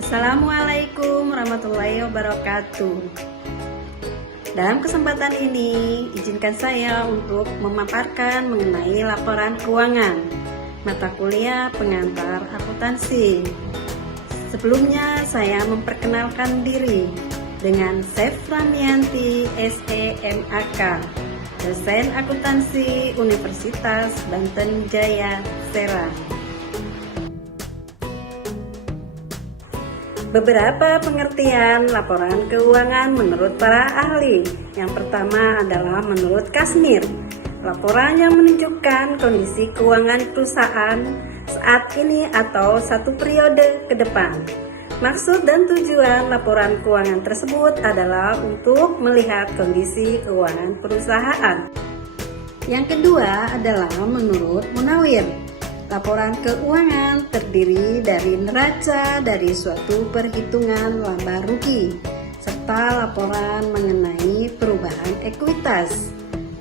Assalamualaikum warahmatullahi wabarakatuh. Dalam kesempatan ini, izinkan saya untuk memaparkan mengenai laporan keuangan mata kuliah pengantar akuntansi. Sebelumnya, saya memperkenalkan diri dengan Seframianti SEMAK, dosen akuntansi Universitas Banten Jaya Serang. Beberapa pengertian laporan keuangan menurut para ahli. Yang pertama adalah menurut Kasmir. Laporan yang menunjukkan kondisi keuangan perusahaan saat ini atau satu periode ke depan. Maksud dan tujuan laporan keuangan tersebut adalah untuk melihat kondisi keuangan perusahaan. Yang kedua adalah menurut Munawir. Laporan keuangan terdiri dari neraca dari suatu perhitungan laba rugi, serta laporan mengenai perubahan ekuitas.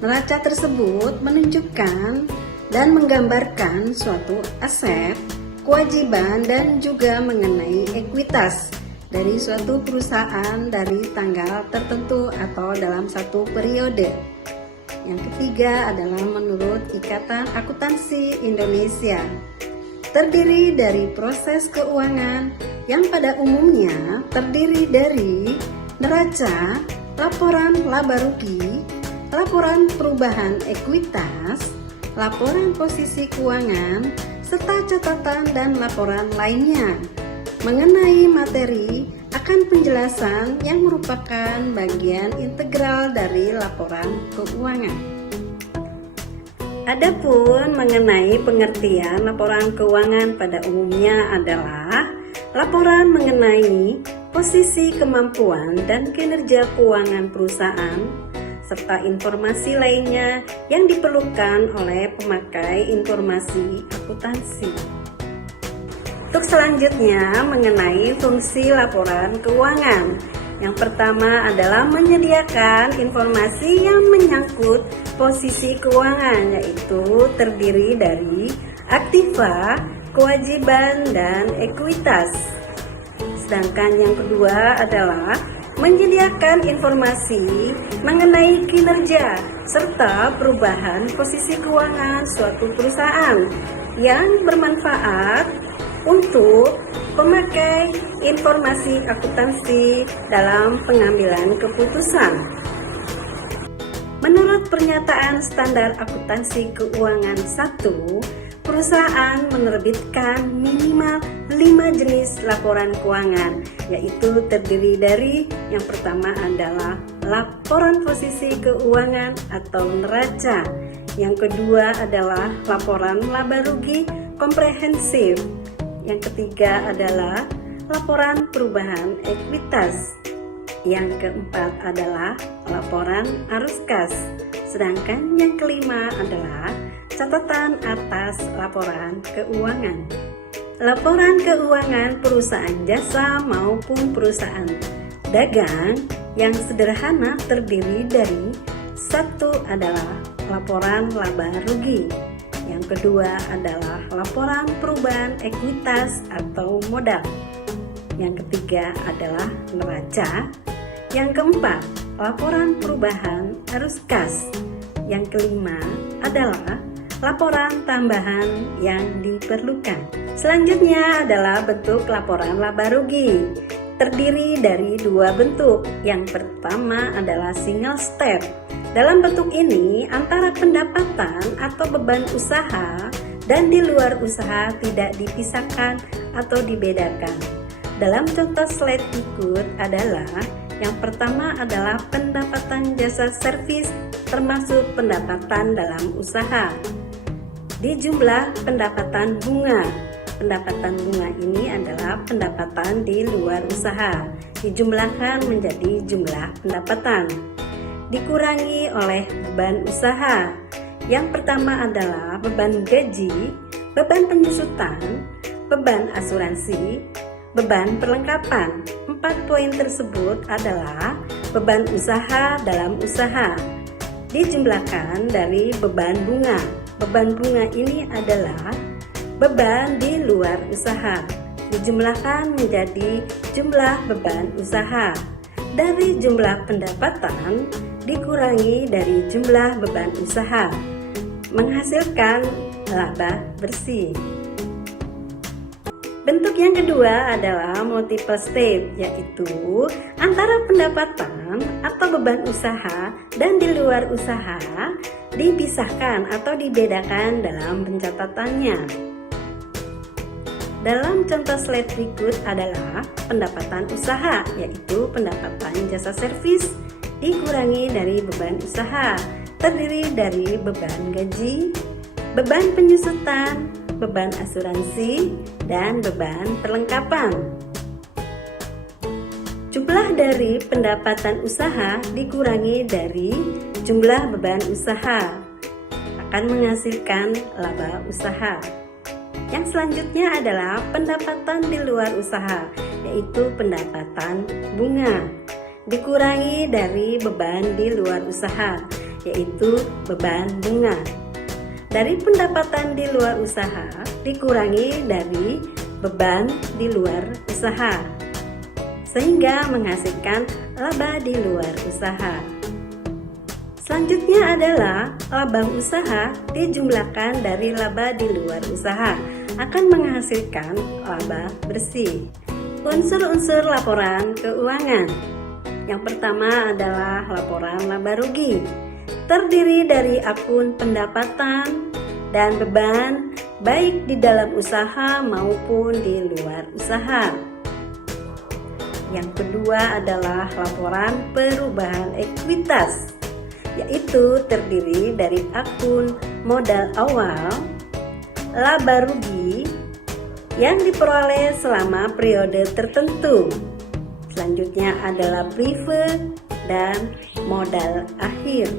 Neraca tersebut menunjukkan dan menggambarkan suatu aset, kewajiban, dan juga mengenai ekuitas dari suatu perusahaan dari tanggal tertentu atau dalam satu periode. Yang ketiga adalah menurut Ikatan Akuntansi Indonesia. Terdiri dari proses keuangan yang pada umumnya terdiri dari neraca, laporan laba rugi, laporan perubahan ekuitas, laporan posisi keuangan, serta catatan dan laporan lainnya. Mengenai materi akan penjelasan yang merupakan bagian integral dari laporan keuangan. Adapun mengenai pengertian laporan keuangan pada umumnya adalah laporan mengenai posisi kemampuan dan kinerja keuangan perusahaan serta informasi lainnya yang diperlukan oleh pemakai informasi akuntansi. Untuk selanjutnya mengenai fungsi laporan keuangan. Yang pertama adalah menyediakan informasi yang menyangkut posisi keuangan, yaitu terdiri dari aktiva, kewajiban, dan ekuitas. Sedangkan yang kedua adalah menyediakan informasi mengenai kinerja serta perubahan posisi keuangan suatu perusahaan yang bermanfaat untuk pemakai informasi akuntansi dalam pengambilan keputusan. Menurut pernyataan standar akuntansi keuangan 1, perusahaan menerbitkan minimal 5 jenis laporan keuangan, yaitu terdiri dari yang pertama adalah laporan posisi keuangan atau neraca. Yang kedua adalah laporan laba rugi komprehensif. Yang ketiga adalah laporan perubahan ekuitas. Yang keempat adalah laporan arus kas. Sedangkan yang kelima adalah catatan atas laporan keuangan. Laporan keuangan perusahaan jasa maupun perusahaan dagang yang sederhana terdiri dari satu adalah laporan laba rugi. Yang kedua adalah laporan perubahan ekuitas atau modal. Yang ketiga adalah neraca. Yang keempat, laporan perubahan arus kas. Yang kelima adalah laporan tambahan yang diperlukan. Selanjutnya adalah bentuk laporan laba rugi. Terdiri dari dua bentuk. Yang pertama adalah single step. Dalam bentuk ini, antara pendapatan atau beban usaha dan di luar usaha tidak dipisahkan atau dibedakan. Dalam contoh slide berikut adalah yang pertama adalah pendapatan jasa servis termasuk pendapatan dalam usaha. Di jumlah pendapatan bunga. Pendapatan bunga ini adalah pendapatan di luar usaha. Dijumlahkan menjadi jumlah pendapatan. Dikurangi oleh beban usaha. Yang pertama adalah beban gaji, beban penyusutan, beban asuransi, beban perlengkapan. 4 poin tersebut adalah beban usaha dalam usaha. Dijumlahkan dari beban bunga. Beban bunga ini adalah beban di luar usaha. dijumlahkan menjadi jumlah beban usaha. Dari jumlah pendapatan dikurangi dari jumlah beban usaha, menghasilkan laba bersih. Bentuk yang kedua adalah multiple step, yaitu antara pendapatan atau beban usaha dan di luar usaha dipisahkan atau dibedakan dalam pencatatannya. Dalam contoh slide berikut adalah pendapatan usaha, yaitu pendapatan jasa servis dikurangi dari beban usaha, terdiri dari beban gaji, beban penyusutan, beban asuransi, dan beban perlengkapan. Jumlah dari pendapatan usaha dikurangi dari jumlah beban usaha akan menghasilkan laba usaha. Yang selanjutnya adalah pendapatan di luar usaha, yaitu pendapatan bunga dikurangi dari beban di luar usaha, yaitu beban bunga. Dari pendapatan di luar usaha dikurangi dari beban di luar usaha, sehingga menghasilkan laba di luar usaha. Selanjutnya adalah laba usaha dijumlahkan dari laba di luar usaha akan menghasilkan laba bersih. Unsur-unsur laporan keuangan. Yang pertama adalah laporan laba rugi, terdiri dari akun pendapatan dan beban baik di dalam usaha maupun di luar usaha. Yang kedua adalah laporan perubahan ekuitas, yaitu terdiri dari akun modal awal, laba rugi yang diperoleh selama periode tertentu. Selanjutnya adalah brevet dan modal akhir.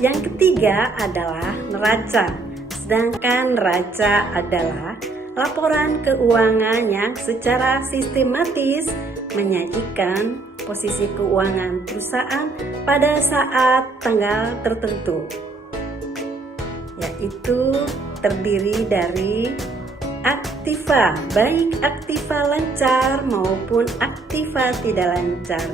Yang ketiga adalah neraca, sedangkan neraca adalah laporan keuangan yang secara sistematis menyajikan posisi keuangan perusahaan pada saat tanggal tertentu, yaitu terdiri dari aktiva, baik aktiva lancar maupun aktiva tidak lancar.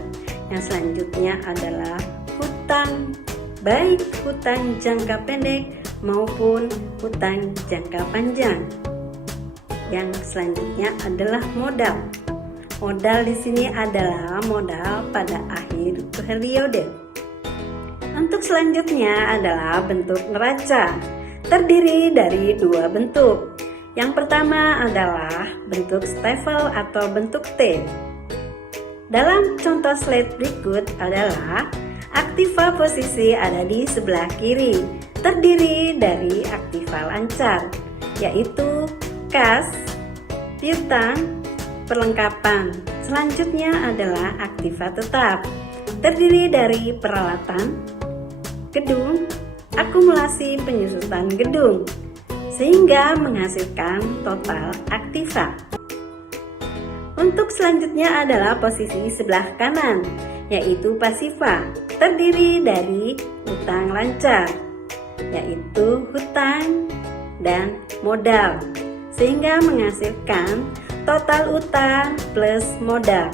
Yang selanjutnya adalah hutang, baik hutang jangka pendek maupun hutang jangka panjang. Yang selanjutnya adalah modal. Modal di sini adalah modal pada akhir periode. Untuk selanjutnya adalah bentuk neraca, terdiri dari dua bentuk. Yang pertama adalah bentuk stafel atau bentuk T. Dalam contoh slide berikut adalah aktiva posisi ada di sebelah kiri, terdiri dari aktiva lancar, yaitu kas, piutang, perlengkapan. Selanjutnya adalah aktiva tetap, terdiri dari peralatan, gedung, akumulasi penyusutan gedung, sehingga menghasilkan total aktiva. Untuk selanjutnya adalah posisi sebelah kanan, yaitu pasiva, terdiri dari hutang lancar, yaitu hutang dan modal, sehingga menghasilkan total utang plus modal.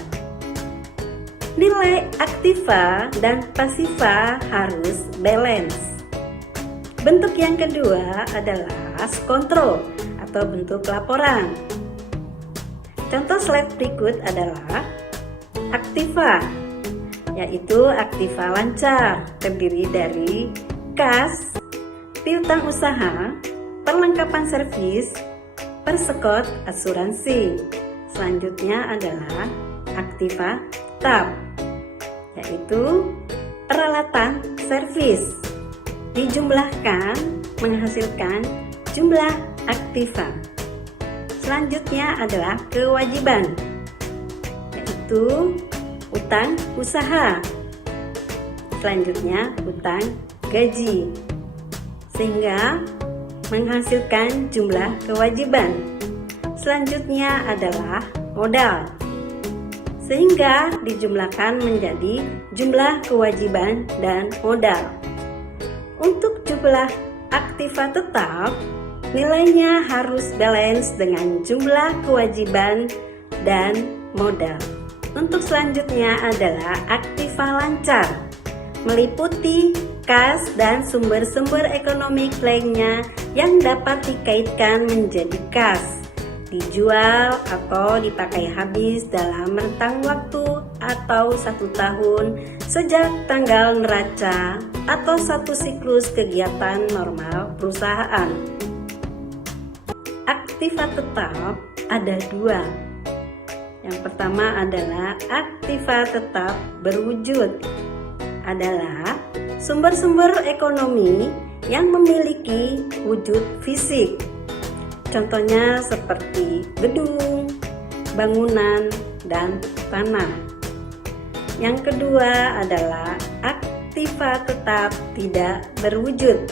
Nilai aktiva dan pasiva harus balance. Bentuk yang kedua adalah kontrol atau bentuk laporan. Contoh slide berikut adalah aktiva, yaitu aktiva lancar, terdiri dari kas, piutang usaha, perlengkapan servis, persekot asuransi. Selanjutnya adalah aktiva tetap, yaitu peralatan servis, dijumlahkan menghasilkan jumlah aktiva. Selanjutnya adalah kewajiban, yaitu utang usaha. Selanjutnya utang gaji, sehingga menghasilkan jumlah kewajiban. Selanjutnya adalah modal, sehingga dijumlahkan menjadi jumlah kewajiban dan modal. Untuk jumlah aktiva tetap Nilainya harus balance dengan jumlah kewajiban dan modal. Untuk selanjutnya adalah aktiva lancar, meliputi kas dan sumber-sumber ekonomi lainnya yang dapat dikaitkan menjadi kas, dijual atau dipakai habis dalam rentang waktu atau 1 tahun sejak tanggal neraca atau 1 siklus kegiatan normal perusahaan. Aktiva tetap ada 2. Yang pertama adalah aktiva tetap berwujud, adalah sumber-sumber ekonomi yang memiliki wujud fisik. Contohnya seperti gedung, bangunan, dan tanah. Yang kedua adalah aktiva tetap tidak berwujud.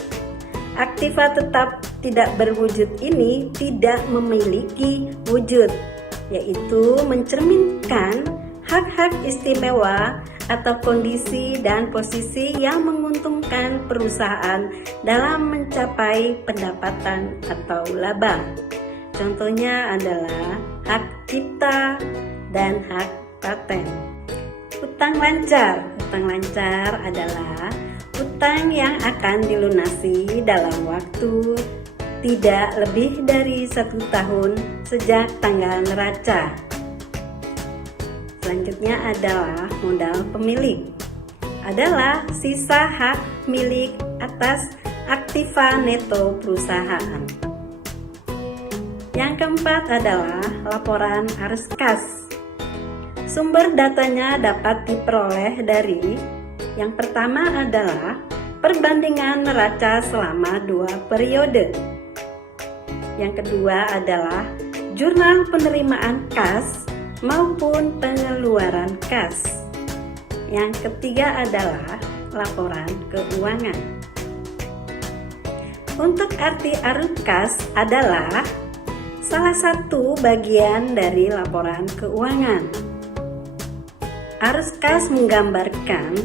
Aktiva tetap tidak berwujud ini tidak memiliki wujud, yaitu mencerminkan hak-hak istimewa atau kondisi dan posisi yang menguntungkan perusahaan dalam mencapai pendapatan atau laba. Contohnya adalah hak cipta dan hak paten. Utang lancar. Utang lancar adalah utang yang akan dilunasi dalam waktu tidak lebih dari 1 tahun sejak tanggal neraca. Selanjutnya adalah modal pemilik, adalah sisa hak milik atas aktiva neto perusahaan. Yang keempat adalah laporan arus kas. Sumber datanya dapat diperoleh dari yang pertama adalah perbandingan neraca selama 2 periode. Yang kedua adalah jurnal penerimaan kas maupun pengeluaran kas. Yang ketiga adalah laporan keuangan. Untuk arti arus kas adalah salah satu bagian dari laporan keuangan. Arus kas menggambarkan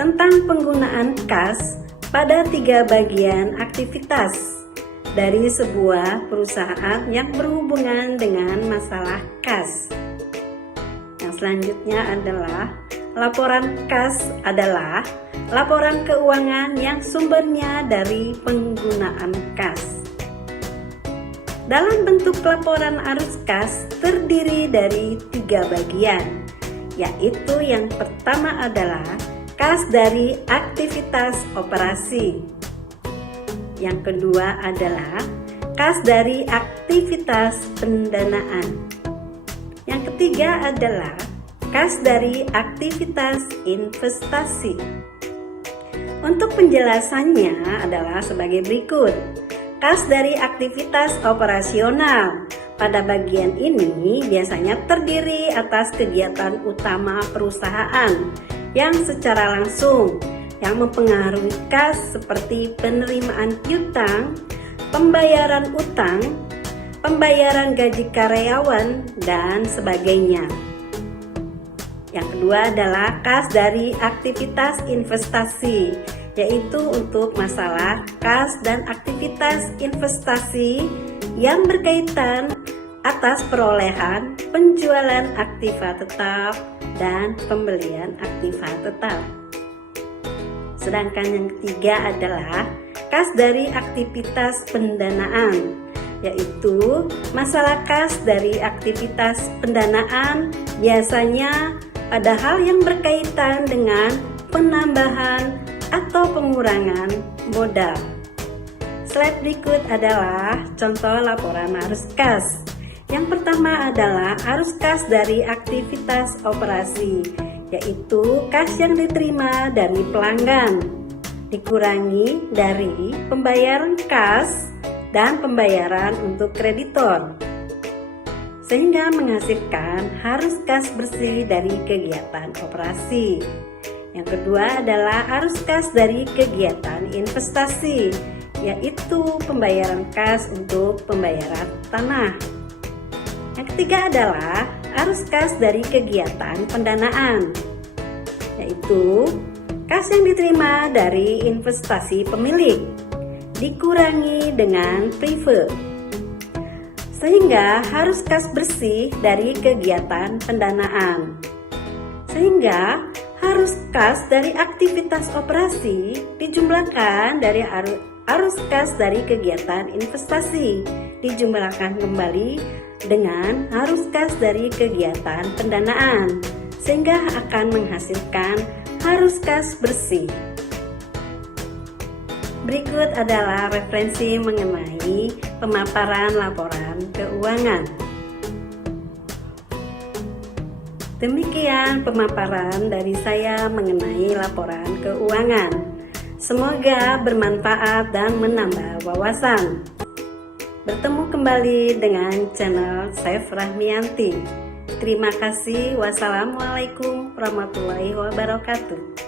tentang penggunaan kas pada 3 bagian aktivitas dari sebuah perusahaan yang berhubungan dengan masalah kas. Yang selanjutnya adalah laporan kas adalah laporan keuangan yang sumbernya dari penggunaan kas. Dalam bentuk laporan arus kas terdiri dari 3 bagian, yaitu yang pertama adalah kas dari aktivitas operasi. Yang kedua adalah kas dari aktivitas pendanaan. Yang ketiga adalah kas dari aktivitas investasi. Untuk penjelasannya adalah sebagai berikut. Kas dari aktivitas operasional. Pada bagian ini biasanya terdiri atas kegiatan utama perusahaan yang secara langsung yang mempengaruhi kas seperti penerimaan piutang, pembayaran utang, pembayaran gaji karyawan, dan sebagainya. Yang kedua adalah kas dari aktivitas investasi, yaitu untuk masalah kas dan aktivitas investasi yang berkaitan atas perolehan, penjualan aktiva tetap, dan pembelian aktiva tetap. Sedangkan yang ketiga adalah kas dari aktivitas pendanaan, yaitu masalah kas dari aktivitas pendanaan biasanya pada hal yang berkaitan dengan penambahan atau pengurangan modal. Slide berikut adalah contoh laporan arus kas. Yang pertama adalah arus kas dari aktivitas operasi, yaitu kas yang diterima dari pelanggan, dikurangi dari pembayaran kas dan pembayaran untuk kreditor, sehingga menghasilkan arus kas bersih dari kegiatan operasi. Yang kedua adalah arus kas dari kegiatan investasi, yaitu pembayaran kas untuk pembayaran tanah. Yang ketiga adalah arus kas dari kegiatan pendanaan, yaitu kas yang diterima dari investasi pemilik. dikurangi dengan prive. Sehingga harus kas bersih dari kegiatan pendanaan. Sehingga harus kas dari aktivitas operasi dijumlahkan dari arus kas dari kegiatan investasi, dijumlahkan kembali dengan arus kas dari kegiatan pendanaan, sehingga akan menghasilkan arus kas bersih. Berikut adalah referensi mengenai pemaparan laporan keuangan. Demikian pemaparan dari saya mengenai laporan keuangan. Semoga bermanfaat dan menambah wawasan. Bertemu kembali dengan channel Chef Rahmianti. Terima kasih. Wassalamualaikum warahmatullahi wabarakatuh.